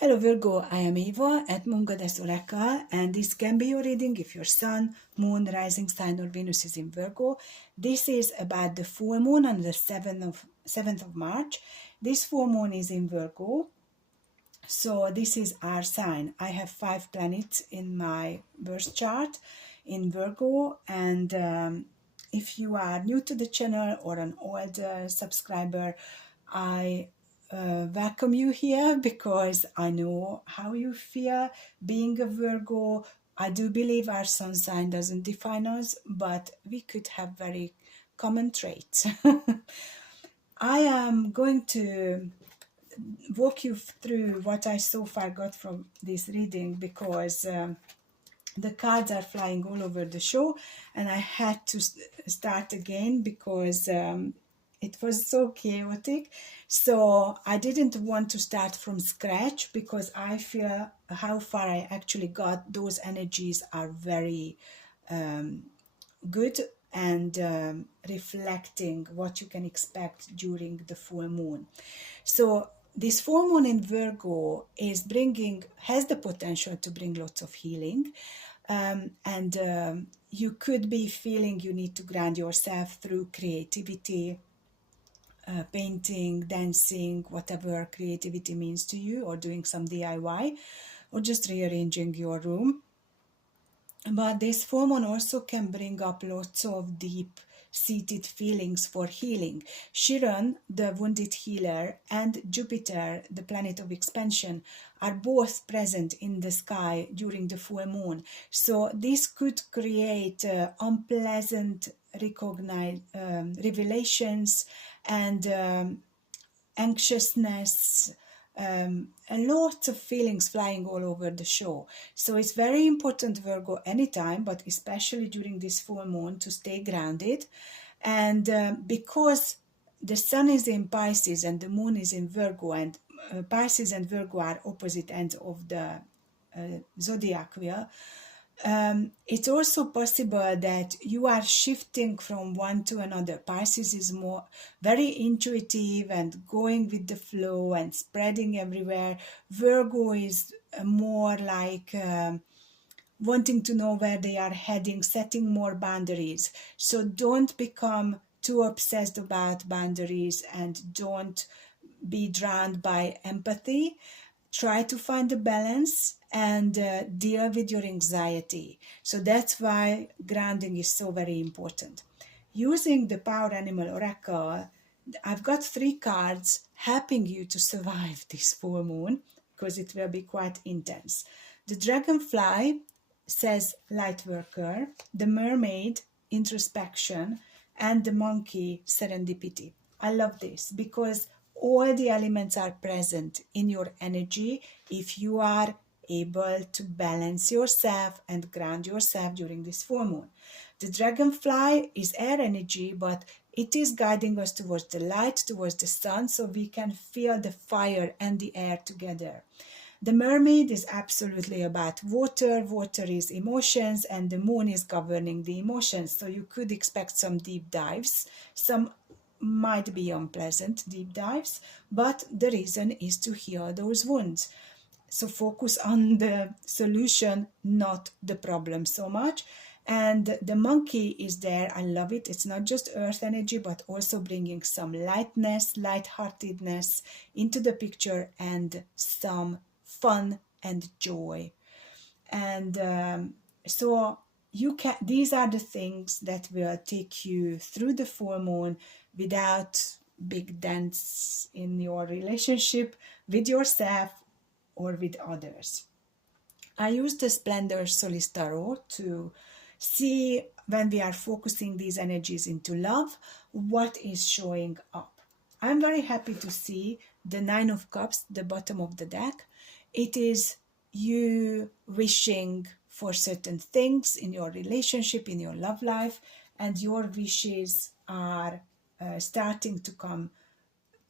Hello Virgo, I am Eva at Moon Goddess Oracle, and this can be your reading if your Sun, Moon, Rising Sign or Venus is in Virgo. This is about the full moon on the 7th of March. This full moon is in Virgo, so this is our sign. I have 5 planets in my birth chart in Virgo, and if you are new to the channel or an old subscriber, I welcome you here because I know how you feel being a Virgo. I do believe our sun sign doesn't define us, but we could have very common traits. I am going to walk you through what I so far got from this reading because the cards are flying all over the show, and I had to start again because it was so chaotic. So I didn't want to start from scratch because I feel how far I actually got, those energies are very good and reflecting what you can expect during the full moon. So this full moon in Virgo has the potential to bring lots of healing. You could be feeling you need to ground yourself through creativity, painting, dancing, whatever creativity means to you, or doing some DIY, or just rearranging your room. But this full moon also can bring up lots of deep-seated feelings for healing. Chiron, the wounded healer, and Jupiter, the planet of expansion, are both present in the sky during the full moon. So this could create unpleasant revelations and anxiousness, and lots of feelings flying all over the show. So it's very important, Virgo, anytime, but especially during this full moon, to stay grounded. And because the sun is in Pisces and the moon is in Virgo, and Pisces and Virgo are opposite ends of the zodiac wheel, it's also possible that you are shifting from one to another. Pisces is more very intuitive and going with the flow and spreading everywhere. Virgo is more like wanting to know where they are heading, setting more boundaries. So don't become too obsessed about boundaries and don't be drowned by empathy. Try to find a balance and deal with your anxiety. So that's why grounding is so very important. Using the Power Animal Oracle, I've got 3 cards helping you to survive this full moon because it will be quite intense. The Dragonfly says light worker, the Mermaid, introspection, and the Monkey, serendipity. I love this because all the elements are present in your energy if you are able to balance yourself and ground yourself during this full moon. The Dragonfly is air energy, but it is guiding us towards the light, towards the sun, so we can feel the fire and the air together. The Mermaid is absolutely about water. Water is emotions, and the moon is governing the emotions. So you could expect some deep dives. Some might be unpleasant deep dives, but the reason is to heal those wounds. So focus on the solution, not the problem so much. And the Monkey is there. I love it. It's not just earth energy, but also bringing some lightness, lightheartedness into the picture and some fun and joy. And so these are the things that will take you through the full moon without big dents in your relationship with yourself or with others. I use the Splendor Solis Tarot to see, when we are focusing these energies into love, what is showing up. I'm very happy to see the 9 of Cups, the bottom of the deck. It is you wishing for certain things in your relationship, in your love life, and your wishes are starting to come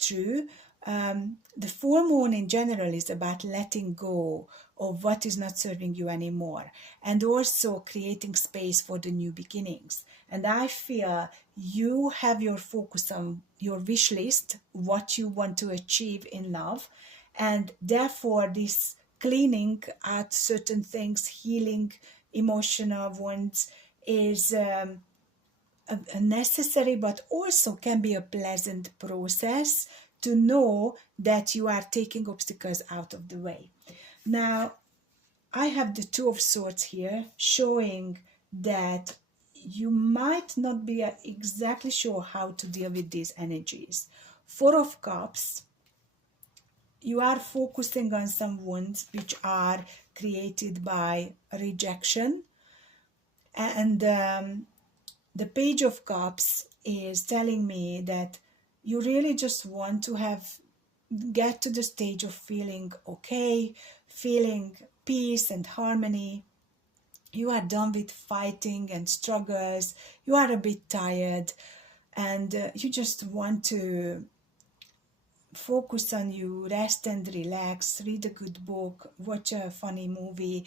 true. The full moon in general is about letting go of what is not serving you anymore and also creating space for the new beginnings. And I feel you have your focus on your wish list, what you want to achieve in love, And therefore this cleaning out certain things, healing emotional wounds is a necessary, but also can be a pleasant process to know that you are taking obstacles out of the way. Now, I have the Two of Swords here, showing that you might not be exactly sure how to deal with these energies. Four of Cups, you are focusing on some wounds which are created by rejection, and the Page of Cups is telling me that you really just want to get to the stage of feeling okay, feeling peace and harmony. You are done with fighting and struggles. You are a bit tired, and you just want to focus on you, rest and relax, read a good book, watch a funny movie,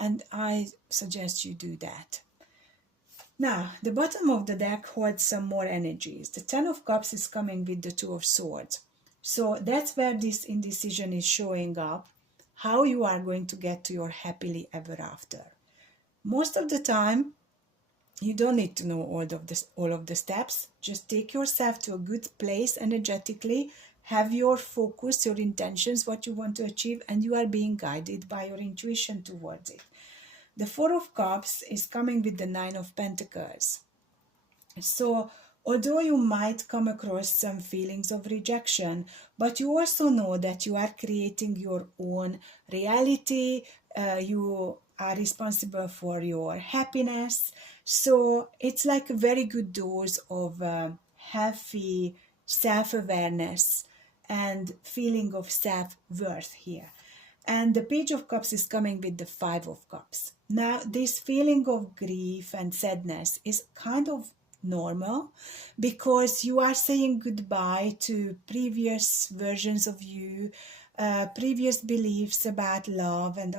and I suggest you do that. Now, the bottom of the deck holds some more energies. The Ten of Cups is coming with the Two of Swords. So that's where this indecision is showing up, how you are going to get to your happily ever after. Most of the time, you don't need to know all of the steps. Just take yourself to a good place energetically, have your focus, your intentions, what you want to achieve, and you are being guided by your intuition towards it. The Four of Cups is coming with the Nine of Pentacles. So, although you might come across some feelings of rejection, but you also know that you are creating your own reality, you are responsible for your happiness. So, it's like a very good dose of healthy self-awareness and feeling of self-worth here. And the Page of Cups is coming with the Five of Cups. Now, this feeling of grief and sadness is kind of normal because you are saying goodbye to previous versions of you, previous beliefs about love and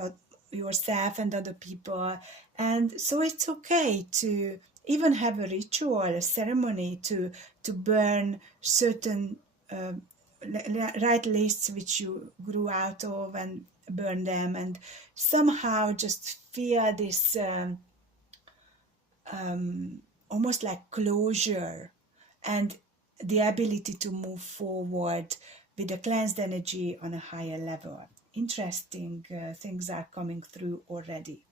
yourself and other people. And so it's okay to even have a ritual, a ceremony to burn certain right lists which you grew out of and burn them, and somehow just feel this almost like closure and the ability to move forward with a cleansed energy on a higher level. Interesting things are coming through already.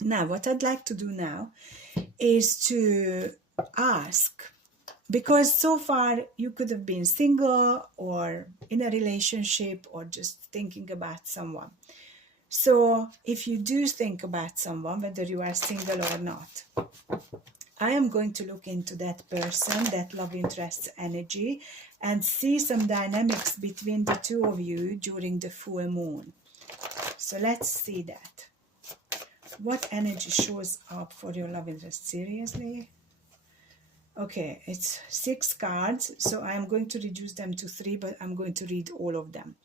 Now, what I'd like to do now is to ask, because so far you could have been single or in a relationship or just thinking about someone. So if you do think about someone, whether you are single or not, I am going to look into that person, that love interest energy, and see some dynamics between the two of you during the full moon. So let's see that. What energy shows up for your love interest? Seriously? Okay, it's 6 cards, so I'm going to reduce them to 3, but I'm going to read all of them.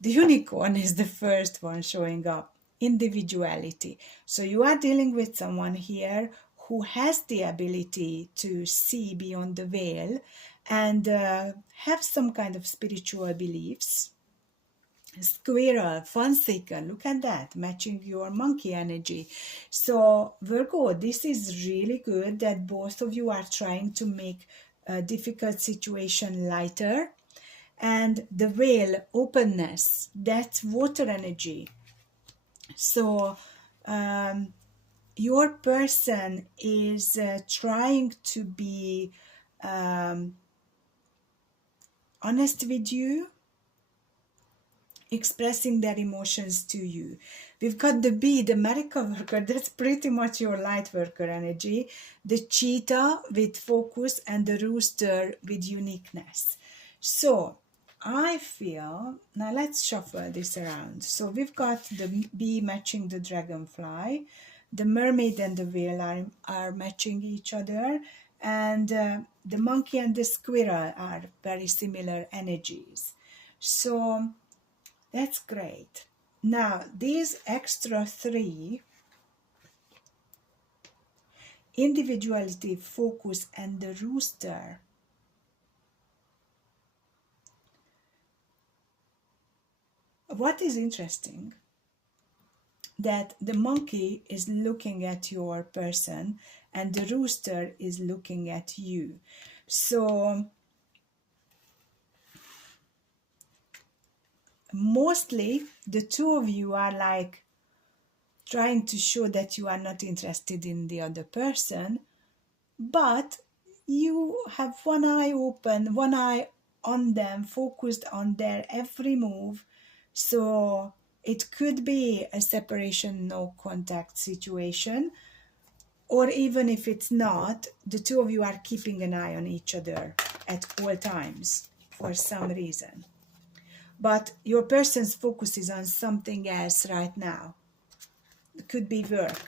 The unicorn is the first one showing up. Individuality. So you are dealing with someone here who has the ability to see beyond the veil and have some kind of spiritual beliefs. Squirrel, fun seeker, look at that, matching your monkey energy. So Virgo, this is really good that both of you are trying to make a difficult situation lighter. And the whale, openness, that's water energy. So your person is trying to be honest with you, expressing their emotions to you. We've got the bee, the miracle worker, that's pretty much your light worker energy, the cheetah with focus, and the rooster with uniqueness. So I feel, now let's shuffle this around. So we've got the bee matching the dragonfly, the mermaid and the whale are matching each other, and the monkey and the squirrel are very similar energies. So that's great. Now, these extra 3, individuality, focus, and the rooster, what is interesting, that the monkey is looking at your person and the rooster is looking at you. So mostly the two of you are like trying to show that you are not interested in the other person, but you have one eye open, one eye on them, focused on their every move. So it could be a separation, no contact situation, or even if it's not, the two of you are keeping an eye on each other at all times for some reason. But your person's focus is on something else right now. It could be work.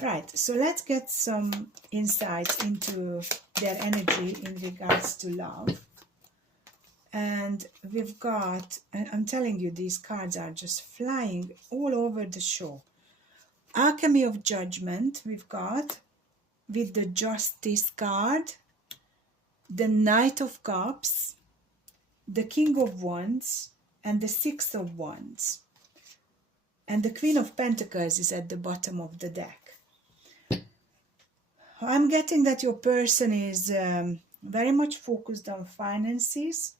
Right, so let's get some insights into their energy in regards to love. And we've got, and I'm telling you, these cards are just flying all over the show. Alchemy of Judgment, we've got, with the Justice card, the Knight of Cups, the King of Wands, and the Six of Wands. And the Queen of Pentacles is at the bottom of the deck. I'm getting that your person is very much focused on finances,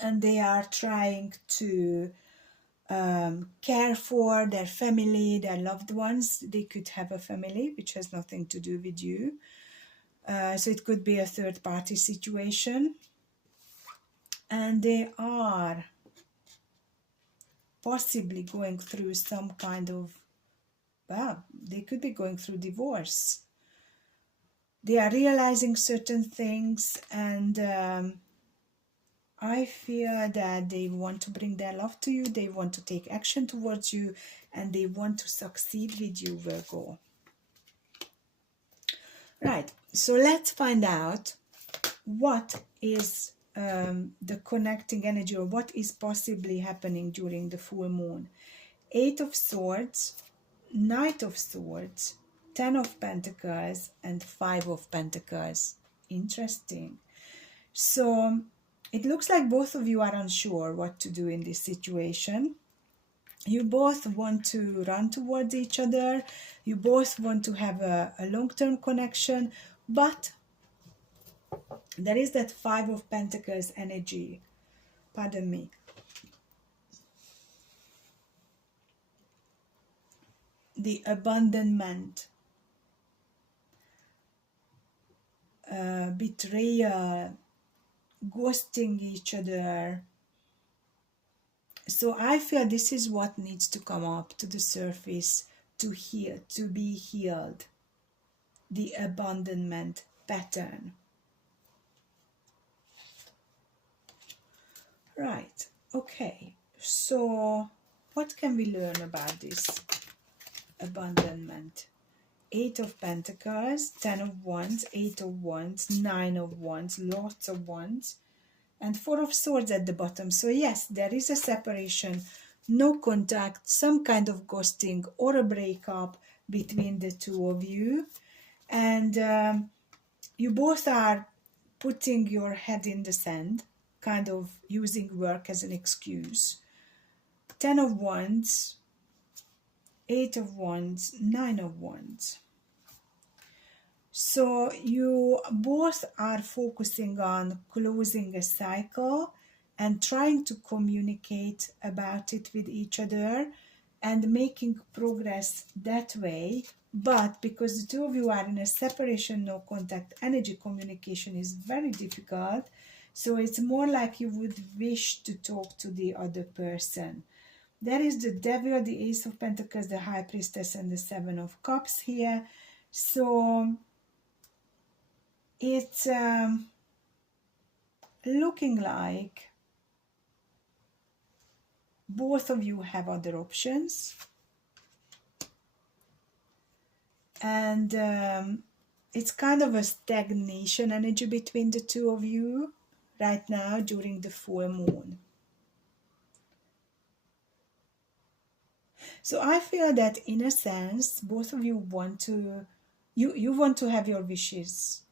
and they are trying to care for their family, their loved ones. They could have a family, which has nothing to do with you. So it could be a third-party situation. And they are possibly going through some kind of, well, they could be going through divorce. They are realizing certain things, and I feel that they want to bring their love to you, they want to take action towards you, and they want to succeed with you, Virgo. Right, so let's find out what is the connecting energy, or what is possibly happening during the full moon. Eight of Swords, Knight of Swords, Ten of Pentacles, and Five of Pentacles. Interesting. So it looks like both of you are unsure what to do in this situation. You both want to run towards each other. You both want to have a long-term connection, but there is that Five of Pentacles energy. Pardon me. The abandonment, betrayal, ghosting each other. So I feel this is what needs to come up to the surface to heal, to be healed. The abandonment pattern. Right, okay. So what can we learn about this abandonment? Eight of Pentacles, Ten of Wands, Eight of Wands, Nine of Wands, lots of Wands, and Four of Swords at the bottom. So yes, there is a separation, no contact, some kind of ghosting or a breakup between the two of you. And you both are putting your head in the sand, kind of using work as an excuse. Ten of Wands, Eight of Wands, Nine of Wands. So you both are focusing on closing a cycle and trying to communicate about it with each other and making progress that way. But because the two of you are in a separation, no contact energy, communication is very difficult. So it's more like you would wish to talk to the other person. There is the Devil, the Ace of Pentacles, the High Priestess, and the Seven of Cups here. So it's looking like both of you have other options. And it's kind of a stagnation energy between the two of you right now during the full moon. So I feel that in a sense, both of you want to, you want to have your wishes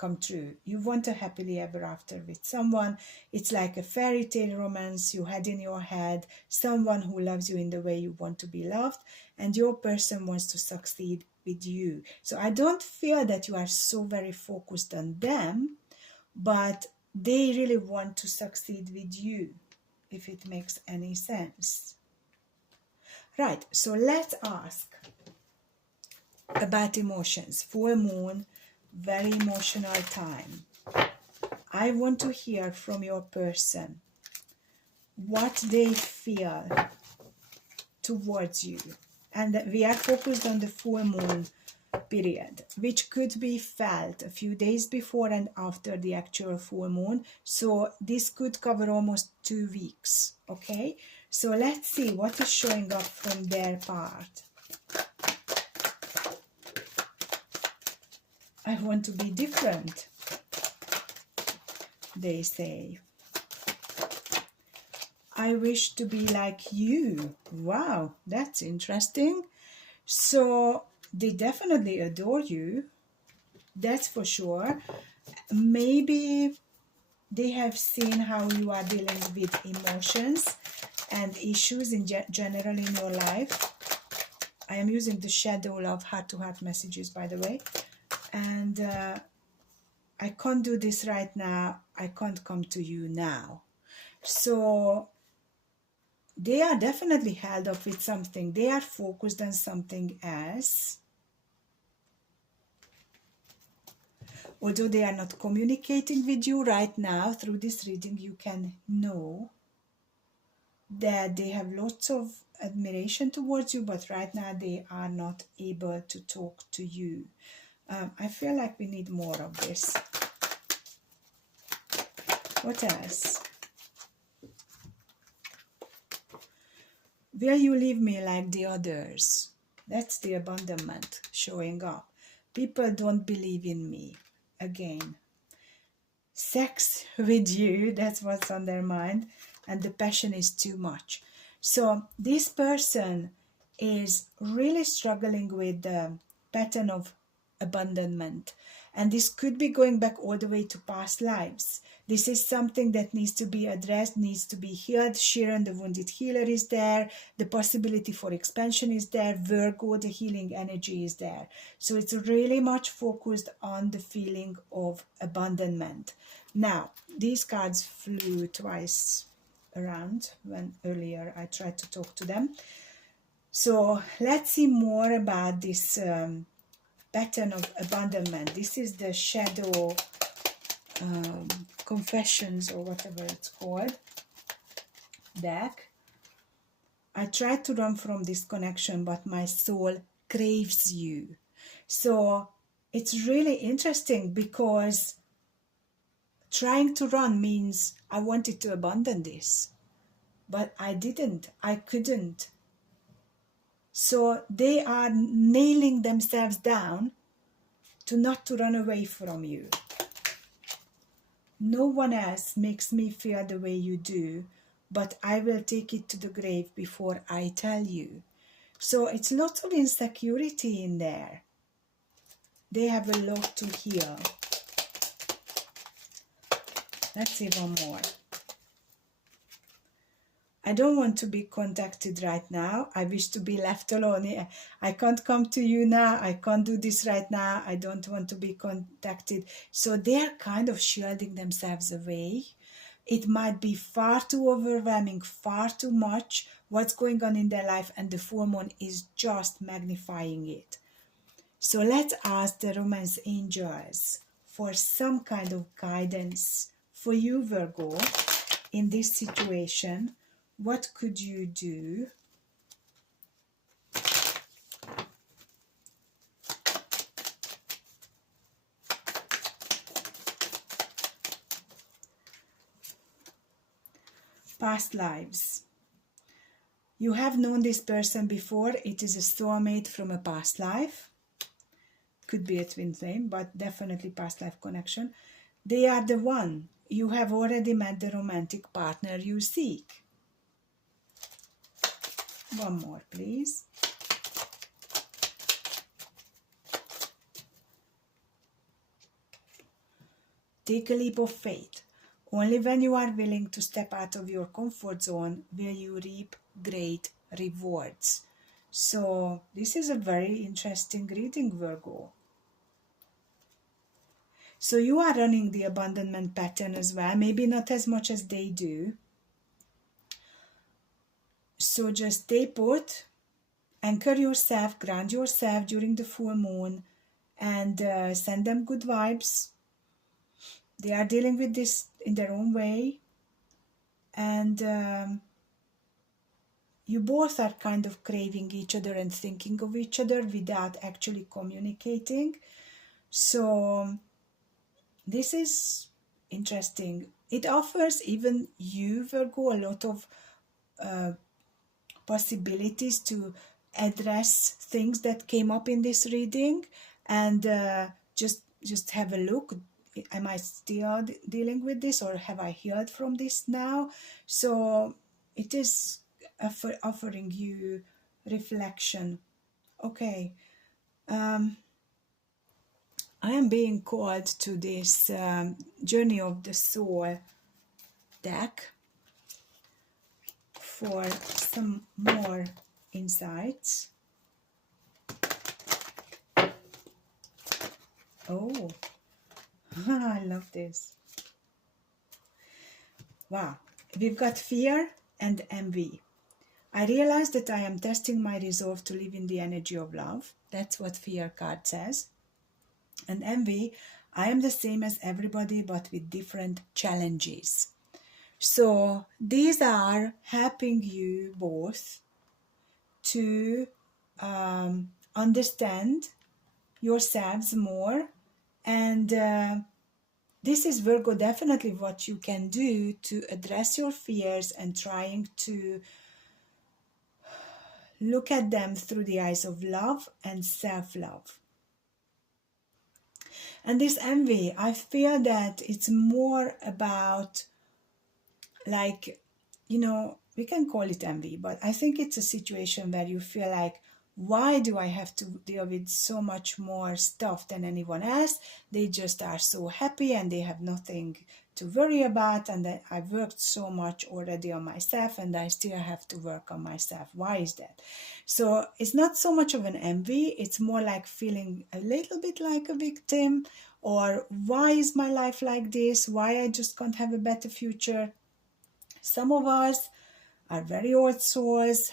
come true. You want a happily ever after with someone. It's like a fairy tale romance you had in your head, someone who loves you in the way you want to be loved, and your person wants to succeed with you. So I don't feel that you are so very focused on them, but they really want to succeed with you, if it makes any sense. Right, so let's ask about emotions. Full moon, very emotional time. I want to hear from your person what they feel towards you. And we are focused on the full moon period, which could be felt a few days before and after the actual full moon. So this could cover almost 2 weeks. Okay, so let's see what is showing up from their part. I want to be different, they say. I wish to be like you. Wow, that's interesting. So they definitely adore you, that's for sure. Maybe they have seen how you are dealing with emotions and issues in general in your life. I am using the shadow love heart-to-heart messages, by the way. And I can't do this right now. I can't come to you now. So they are definitely held up with something. They are focused on something else. Although they are not communicating with you right now, through this reading you can know that they have lots of admiration towards you, but right now they are not able to talk to you. I feel like we need more of this. What else? Will you leave me like the others? That's the abandonment showing up. People don't believe in me. Again, sex with you, that's what's on their mind, and the passion is too much. So this person is really struggling with the pattern of abandonment, and this could be going back all the way to past lives. This is something that needs to be addressed, needs to be healed. Chiron, the wounded healer, is there. The possibility for expansion is there. Virgo, the healing energy, is there. So it's really much focused on the feeling of abandonment. Now, these cards flew twice around when earlier I tried to talk to them. So let's see more about this pattern of abandonment. This is the shadow confessions, or whatever it's called, deck. I tried to run from this connection, but my soul craves you. So it's really interesting, because trying to run means I wanted to abandon this, but I didn't. I couldn't. So they are nailing themselves down to not to run away from you. No one else makes me feel the way you do, but I will take it to the grave before I tell you. So it's lots of insecurity in there. They have a lot to heal. Let's see one more. I don't want to be contacted right now. I wish to be left alone. I can't come to you now. I can't do this right now. I don't want to be contacted. So they're kind of shielding themselves away. It might be far too overwhelming, far too much what's going on in their life, and the full moon is just magnifying it. So let's ask the romance angels for some kind of guidance for you, Virgo, in this situation. What could you do? Past lives. You have known this person before. It is a soulmate from a past life. Could be a twin flame, but definitely past life connection. They are the one. You have already met the romantic partner you seek. One more, please. Take a leap of faith. Only when you are willing to step out of your comfort zone will you reap great rewards. So this is a very interesting reading, Virgo. So you are running the abandonment pattern as well, maybe not as much as they do. So just stay put, anchor yourself, ground yourself during the full moon, and send them good vibes. They are dealing with this in their own way, and you both are kind of craving each other and thinking of each other without actually communicating. So this is interesting. It offers even you, Virgo, a lot of possibilities to address things that came up in this reading, and just have a look. Am I still dealing with this, or have I healed from this now? So it is offering you reflection. Okay. I am being called to this Journey of the Soul deck for some more insights. Oh, I love this. Wow, we've got fear and envy. I realize that I am testing my resolve to live in the energy of love. That's what fear card says. And envy, I am the same as everybody but with different challenges. So these are helping you both to understand yourselves more, and this is, Virgo, definitely what you can do to address your fears and trying to look at them through the eyes of love and self-love. And this envy, I feel that it's more about, like, we can call it envy, but I think it's a situation where you feel like, why do I have to deal with so much more stuff than anyone else? They just are so happy and they have nothing to worry about, and I've worked so much already on myself and I still have to work on myself. Why is that? So it's not so much of an envy, it's more like feeling a little bit like a victim, or why is my life like this? Why I just can't have a better future? Some of us are very old souls,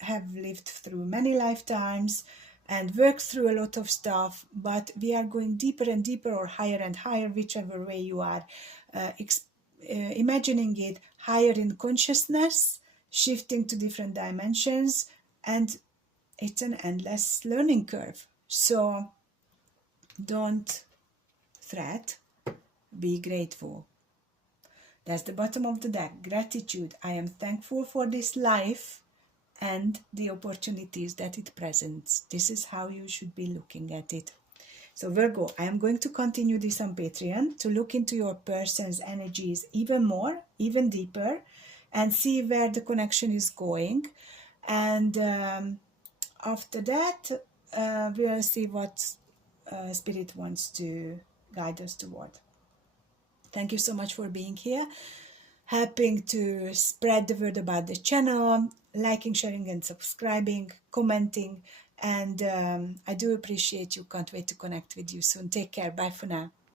have lived through many lifetimes and worked through a lot of stuff, but we are going deeper and deeper, or higher and higher, whichever way you are imagining it, higher in consciousness, shifting to different dimensions, and it's an endless learning curve. So don't fret, be grateful. That's the bottom of the deck. Gratitude. I am thankful for this life and the opportunities that it presents. This is how you should be looking at it. So Virgo, I am going to continue this on Patreon to look into your person's energies even more, even deeper, and see where the connection is going. And after that, we'll see what Spirit wants to guide us toward. Thank you so much for being here, helping to spread the word about the channel, liking, sharing, and subscribing, commenting. And I do appreciate you. Can't wait to connect with you soon. Take care. Bye for now.